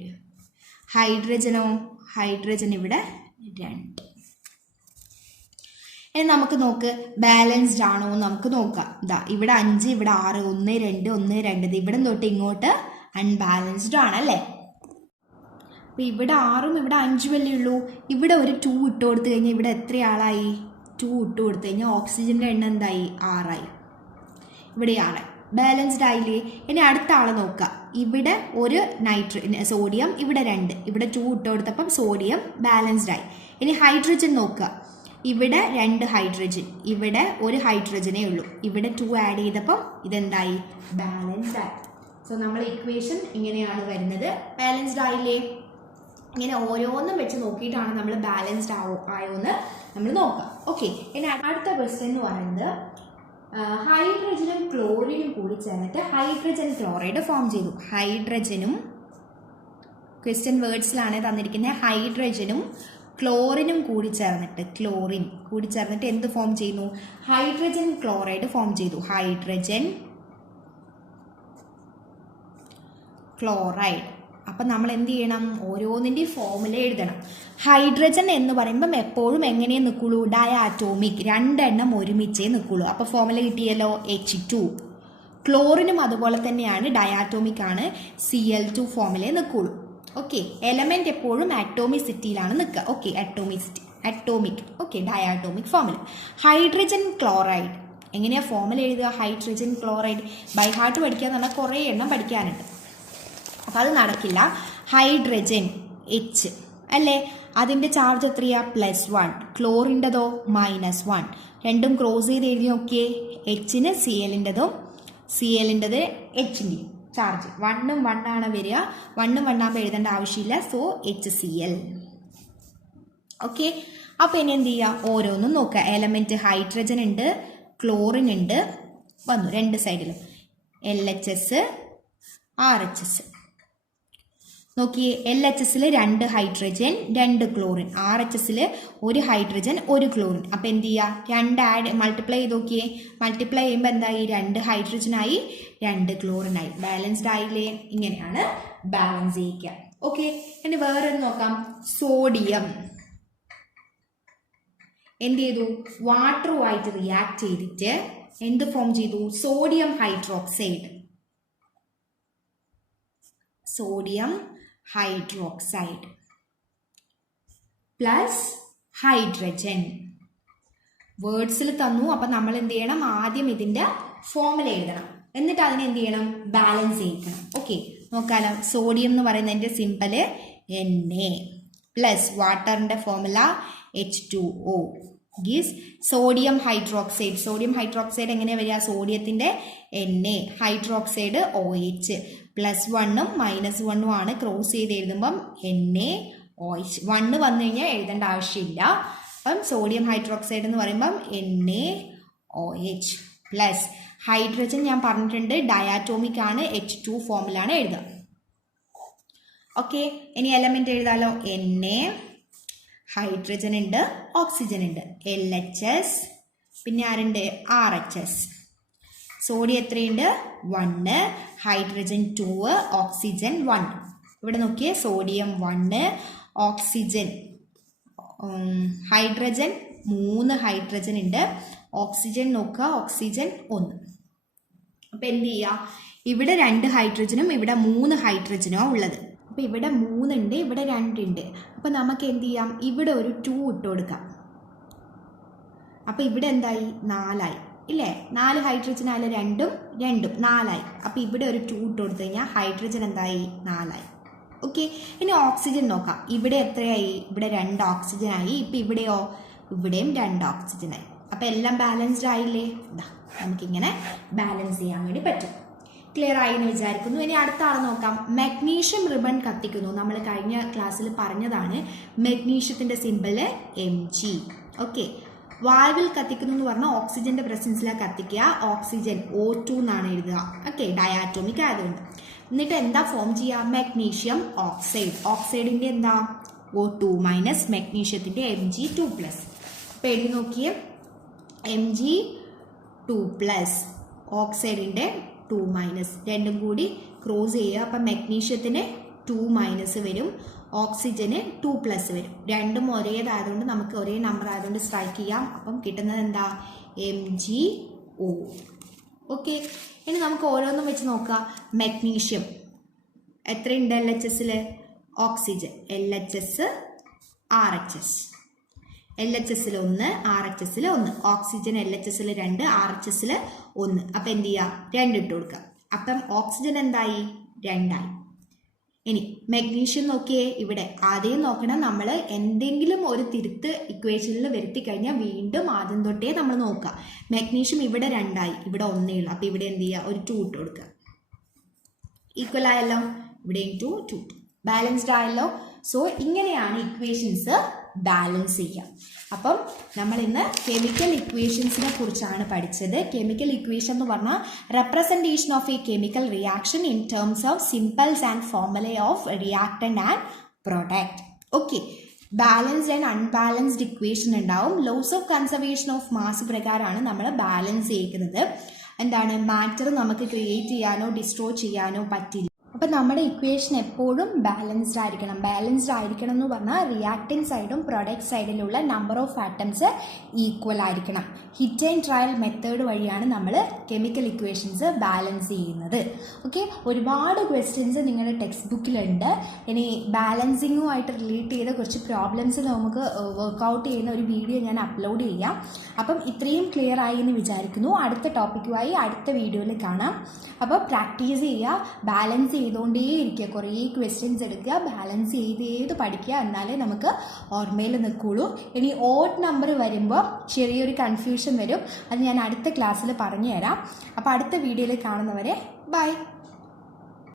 ഹൈഡ്രജൻ ഇവിടെ 2. ഇനി നമുക്ക് നോക്ക് ബാലൻസ്ഡ് ആണോ എന്ന് നമുക്ക് നോക്കാം. ഇതാ ഇവിടെ 5 ഇവിടെ 6 1 2 1 2 ഇവിടെ തൊട്ട് ഇങ്ങോട്ട് അൺബാലൻസ്ഡ് ആണല്ലേ. അപ്പോൾ ഇവിടെ 6ഉം ഇവിടെ 5ഉം അല്ലേ ഉള്ളൂ. ഇവിടെ ഒരു 2 ഇട്ട് കൊടുത്തു കഴിഞ്ഞാൽ ഇവിടെ എത്ര ആളായി? 2 ഇട്ട് കൊടുത്തു കഴിഞ്ഞാൽ ഓക്സിജന്റെ എണ്ണം എന്തായി? 6ആയി. ഇവിടെ 6 ബാലൻസ്ഡ് ആയില്ലേ. ഇനി അടുത്ത ആളെ നോക്കാം. ഇവിടെ ഒരു സോഡിയം ഇവിടെ 2, ഇവിടെ 2 ഇട്ട് കൊടുത്തപ്പം സോഡിയം ബാലൻസ്ഡ് ആയി. ഇനി ഹൈഡ്രജൻ നോക്കുക. ഇവിടെ 2 ഹൈഡ്രജൻ, ഇവിടെ ഒരു ഹൈഡ്രജനേ ഉള്ളൂ, ഇവിടെ 2 ആഡ് ചെയ്തപ്പം ഇതെന്തായി? ബാലൻസ്ഡ് ആയി. സോ നമ്മൾ ഇക്വേഷൻ ഇങ്ങനെയാണ് വരുന്നത്. ബാലൻസ്ഡ് ആയില്ലേ? ഇങ്ങനെ ഓരോന്നും വെച്ച് നോക്കിയിട്ടാണ് നമ്മൾ ബാലൻസ്ഡ് ആയോന്ന് നമ്മൾ നോക്കാം. ഓക്കെ, ഇനി അടുത്ത ക്വസ്റ്റ്യൻ എന്ന് പറയുന്നത് ഹൈഡ്രജനും ക്ലോറിനും കൂടി ചേർന്നിട്ട് ഹൈഡ്രജൻ ക്ലോറൈഡ് ഫോം ചെയ്തു. ഹൈഡ്രജനും ക്വസ്റ്റ്യൻ വേർഡ്സിലാണ് തന്നിരിക്കുന്നത്. ഹൈഡ്രജനും ക്ലോറിനും കൂടി ചേർന്നിട്ട് എന്ത് ഫോം ചെയ്യുന്നു? ഹൈഡ്രജൻ ക്ലോറൈഡ് ഫോം ചെയ്തു. Hydrogen chloride. അപ്പം നമ്മൾ എന്ത് ചെയ്യണം? ഓരോന്നിൻ്റെ ഫോമുല എഴുതണം. ഹൈഡ്രജൻ എന്ന് പറയുമ്പം എപ്പോഴും എങ്ങനെയേ നിൽക്കുള്ളൂ? ഡയാറ്റോമിക്, 2 എണ്ണം ഒരുമിച്ചേ നിൽക്കുള്ളൂ. അപ്പോൾ ഫോമുല കിട്ടിയല്ലോ H2. ക്ലോറിനും അതുപോലെ തന്നെയാണ്, ഡയാറ്റോമിക് ആണ്, Cl2 ഫോമുലേ നിൽക്കുള്ളൂ. ഓക്കെ, എലമെന്റ് എപ്പോഴും അറ്റോമിസിറ്റിയിലാണ് നിൽക്കുക. Okay, atomic. Okay, diatomic formula. Hydrogen chloride എങ്ങനെയാ ഫോമുല എഴുതുക? ഹൈഡ്രജൻ ക്ലോറൈഡ് ബൈ ഹാർട്ട് പഠിക്കുക എന്ന് പറഞ്ഞാൽ കുറേ എണ്ണം പഠിക്കാനുണ്ട്. അപ്പം അത് നടക്കില്ല. ഹൈഡ്രജൻ H അല്ലേ, അതിൻ്റെ ചാർജ് എത്രയാ? +1. ക്ലോറിൻ്റെതോ -1. രണ്ടും ക്രോസ് ചെയ്ത് എഴുതി നോക്കിയേ. Hന് Clൻ്റെതും Clൻ്റെത് Hൻ്റെയും ചാർജ് 1ഉം 1 ആണ് വരിക. 1ഉം 1 ആകുമ്പോൾ എഴുതേണ്ട ആവശ്യമില്ല. So HCl. ഓക്കെ, അപ്പോൾ ഇനി എന്ത് ചെയ്യുക? ഓരോന്നും നോക്കുക. എലമെൻറ്റ് ഹൈഡ്രജൻ ഉണ്ട്, ക്ലോറിൻ ഉണ്ട്, വന്നു 2 സൈഡിലും. LHS RHS നോക്കിയേ. LHSൽ 2 ഹൈഡ്രജൻ 2 ക്ലോറിൻ, RHSൽ 1 ഹൈഡ്രജൻ 1 ക്ലോറിൻ. അപ്പം എന്ത് ചെയ്യുക? 2 മൾട്ടിപ്ലൈ ചെയ്ത് നോക്കിയേ. മൾട്ടിപ്ലൈ ചെയ്യുമ്പോൾ എന്തായി? 2 ഹൈഡ്രജനായി 2 ക്ലോറിനായി. ബാലൻസ്ഡ് ആയില്ലേ? ഇങ്ങനെയാണ് ബാലൻസ് ചെയ്യിക്കുക. ഓക്കെ, ഇനി വേറെ നോക്കാം. സോഡിയം എന്ത് ചെയ്തു? വാട്ടറുമായിട്ട് റിയാക്ട് ചെയ്തിട്ട് എന്ത് ഫോം ചെയ്തു? Sodium hydroxide. Plus hydrogen. വേർഡ്സിൽ തന്നു. അപ്പം നമ്മൾ എന്ത് ചെയ്യണം? ആദ്യം ഇതിൻ്റെ ഫോമുല എഴുതണം, എന്നിട്ട് അതിനെ എന്ത് ചെയ്യണം? ബാലൻസ് ചെയ്യിക്കണം. ഓക്കെ, നോക്കാലോ. സോഡിയം എന്ന് പറയുന്നതിൻ്റെ സിമ്പിള് Na പ്ലസ് വാട്ടറിൻ്റെ formula H2O gives sodium hydroxide. Sodium hydroxide എങ്ങനെ വരിക? സോഡിയത്തിൻ്റെ Na, ഹൈഡ്രോക്സൈഡ് OH. +1ഉം -1ഉം ആണ്. ക്രോസ് ചെയ്ത് എഴുതുമ്പം Na OH. 1 വന്നു കഴിഞ്ഞാൽ എഴുതേണ്ട ആവശ്യമില്ല. അപ്പം സോഡിയം ഹൈഡ്രോക്സൈഡ് എന്ന് പറയുമ്പം NaOH പ്ലസ് ഹൈഡ്രജൻ ഞാൻ പറഞ്ഞിട്ടുണ്ട് ഡയാറ്റോമിക് ആണ്, H2 ഫോമിലാണ് എഴുതുക. ഓക്കെ, ഇനി എലമെന്റ് എഴുതാലോ. Na, ഹൈഡ്രജൻ ഉണ്ട്, ഓക്സിജൻ ഉണ്ട്, LHS, പിന്നെ ആരുണ്ട്, RHS. സോഡിയം എത്രയുണ്ട്, 1, ഹൈഡ്രജൻ 2, ഓക്സിജൻ 1. ഇവിടെ നോക്കിയേ, സോഡിയം 1, ഓക്സിജൻ ഹൈഡ്രജൻ 3 ഹൈഡ്രജൻ ഉണ്ട്, ഓക്സിജൻ നോക്കുക, ഓക്സിജൻ 1. അപ്പം എന്ത് ചെയ്യുക, ഇവിടെ 2 ഹൈഡ്രജനും ഇവിടെ 3 ഹൈഡ്രജനോ ഉള്ളത്. അപ്പം ഇവിടെ 3 ഉണ്ട്, ഇവിടെ 2 ഉണ്ട്. അപ്പം നമുക്ക് എന്ത് ചെയ്യാം, ഇവിടെ ഒരു 2 ഇട്ട് കൊടുക്കാം. അപ്പം ഇവിടെ എന്തായി, 4 ആയി ഇല്ലേ. 4 ഹൈഡ്രജൻ ആയാലും 2 4 ആയി. അപ്പം ഇവിടെ ഒരു 2 ഇട്ട് കൊടുത്തു കഴിഞ്ഞാൽ ഹൈഡ്രജൻ എന്തായി, 4 ആയി. ഓക്കെ, ഇനി ഓക്സിജൻ നോക്കാം. ഇവിടെ എത്രയായി, ഇവിടെ 2 ഓക്സിജൻ ആയി. ഇപ്പം ഇവിടെയോ, ഇവിടെയും 2 ഓക്സിജൻ ആയി. അപ്പം എല്ലാം ബാലൻസ്ഡ് ആയില്ലേ. നമുക്കിങ്ങനെ ബാലൻസ് ചെയ്യാൻ വേണ്ടി പറ്റും. ക്ലിയർ ആയി എന്ന് വിചാരിക്കുന്നു. ഇനി അടുത്ത ആൾ നോക്കാം. മഗ്നീഷ്യം റിബൺ കത്തിക്കുന്നു. നമ്മൾ കഴിഞ്ഞ ക്ലാസ്സിൽ പറഞ്ഞതാണ് മഗ്നീഷ്യത്തിന്റെ സിമ്പിള് Mg. ഓക്കെ, വാൽവിൽ കത്തിക്കുന്നു എന്ന് പറഞ്ഞാൽ ഓക്സിജന്റെ പ്രസൻസിലാണ് കത്തിക്കുക. ഓക്സിജൻ O2 എന്നാണ് എഴുതുക. ഓക്കെ, ഡയാറ്റോമിക് ആയതുകൊണ്ട്. എന്നിട്ട് എന്താ ഫോം ചെയ്യുക, മഗ്നീഷ്യം ഓക്സൈഡ്. ഓക്സൈഡിന്റെ എന്താ, O2 മൈനസ് മഗ്നീഷ്യത്തിന്റെ Mg2+. അപ്പോൾ എഴുതി നോക്കിയേ, Mg2+, ഓക്സൈഡിന്റെ 2- രണ്ടും കൂടി ക്രോസ് ചെയ്യുക. അപ്പം മഗ്നീഷ്യത്തിന് 2- വരും, ഓക്സിജന് 2+ വരും. രണ്ടും ഒരേതായതുകൊണ്ട് നമുക്ക് ഒരേ നമ്പർ ആയതുകൊണ്ട് സ്ട്രൈക്ക് ചെയ്യാം. അപ്പം കിട്ടുന്നത് എന്താ, MgO. ഓക്കെ, ഇനി നമുക്ക് ഓരോന്നും വെച്ച് നോക്കാം. മഗ്നീഷ്യം എത്രയുണ്ട്, LHSൽ, ഓക്സിജൻ LHS, RHS. LHSൽ 1, RHSൽ 1. ഓക്സിജൻ LHSൽ 2, RHSൽ 1. അപ്പം എന്ത് ചെയ്യുക, 2 ഇട്ട് കൊടുക്കുക. അപ്പം ഓക്സിജൻ എന്തായി, 2 ആയി. ഇനി മഗ്നീഷ്യം നോക്കിയേ, ഇവിടെ ആദ്യം നോക്കണം നമ്മൾ എന്തെങ്കിലും ഒരു തിരുത്ത് ഇക്വേഷനിൽ വരുത്തി കഴിഞ്ഞാൽ വീണ്ടും ആദ്യം തൊട്ടേ നമ്മൾ നോക്കുക. മഗ്നീഷ്യം ഇവിടെ 2 ആയി, ഇവിടെ 1 ഉള്ളൂ. അപ്പം ഇവിടെ എന്ത് ചെയ്യുക, ഒരു 2 ഇട്ട് കൊടുക്കുക. ഈക്വൽ ആയല്ലോ, ഇവിടെയും 2 ബാലൻസ്ഡ് ആയല്ലോ. സോ ഇങ്ങനെയാണ് ഇക്വേഷൻസ് ബാലൻസ് ചെയ്യുക. അപ്പം നമ്മൾ ഇന്ന് കെമിക്കൽ ഇക്വേഷൻസിനെ കുറിച്ചാണ് പഠിച്ചത്. കെമിക്കൽ ഇക്വേഷൻ എന്ന് പറഞ്ഞാൽ representation of a chemical reaction in terms of symbols and formula of reactant and product. Okay, balanced and unbalanced equation ഉണ്ടാവും. Law of conservation of mass പ്രകാരമാണ് നമ്മൾ ബാലൻസ് ചെയ്യുന്നത്. എന്താണ്, മാറ്റർ നമുക്ക് ക്രിയേറ്റ് ചെയ്യാനോ ഡിസ്ട്രോയ് ചെയ്യാനോ പറ്റില്ല. അപ്പം നമ്മുടെ ഇക്വേഷൻ എപ്പോഴും ബാലൻസ്ഡ് ആയിരിക്കണം. ബാലൻസ്ഡ് ആയിരിക്കണം എന്ന് പറഞ്ഞാൽ റിയാക്ടിങ് സൈഡും പ്രൊഡക്റ്റ് സൈഡിലുള്ള നമ്പർ ഓഫ് ആറ്റംസ് ഈക്വൽ ആയിരിക്കണം. ഹിറ്റ് ആൻഡ് ട്രയൽ മെത്തേഡ് വഴിയാണ് നമ്മൾ കെമിക്കൽ ഇക്വേഷൻസ് ബാലൻസ് ചെയ്യുന്നത്. ഓക്കെ, ഒരുപാട് ക്വസ്റ്റ്യൻസ് നിങ്ങളുടെ ടെക്സ്റ്റ് ബുക്കിലുണ്ട്. ഇനി ബാലൻസിങ്ങുമായിട്ട് റിലേറ്റ് ചെയ്ത കുറച്ച് പ്രോബ്ലംസ് നമുക്ക് വർക്കൗട്ട് ചെയ്യുന്ന ഒരു വീഡിയോ ഞാൻ അപ്ലോഡ് ചെയ്യാം. അപ്പം ഇത്രയും ക്ലിയർ ആയി എന്ന് വിചാരിക്കുന്നു. അടുത്ത ടോപ്പിക്കുമായി അടുത്ത വീഡിയോയിൽ കാണാം. അപ്പോൾ പ്രാക്ടീസ് ചെയ്യുക, ബാലൻസ് ചെയ്തുകൊണ്ടേ ഇരിക്കുക. കുറേ ക്വസ്റ്റ്യൻസ് എടുക്കുക, ബാലൻസ് ചെയ്ത് പഠിക്കുക, എന്നാലേ നമുക്ക് ഓർമ്മയിൽ നിൽക്കുള്ളൂ. ഇനി ഓഡ് നമ്പർ വരുമ്പോൾ ചെറിയൊരു കൺഫ്യൂഷൻ വരും. അത് ഞാൻ അടുത്ത ക്ലാസ്സിൽ പറഞ്ഞു തരാം. അപ്പോൾ അടുത്ത വീഡിയോയിൽ കാണുന്നവരെ ബൈ.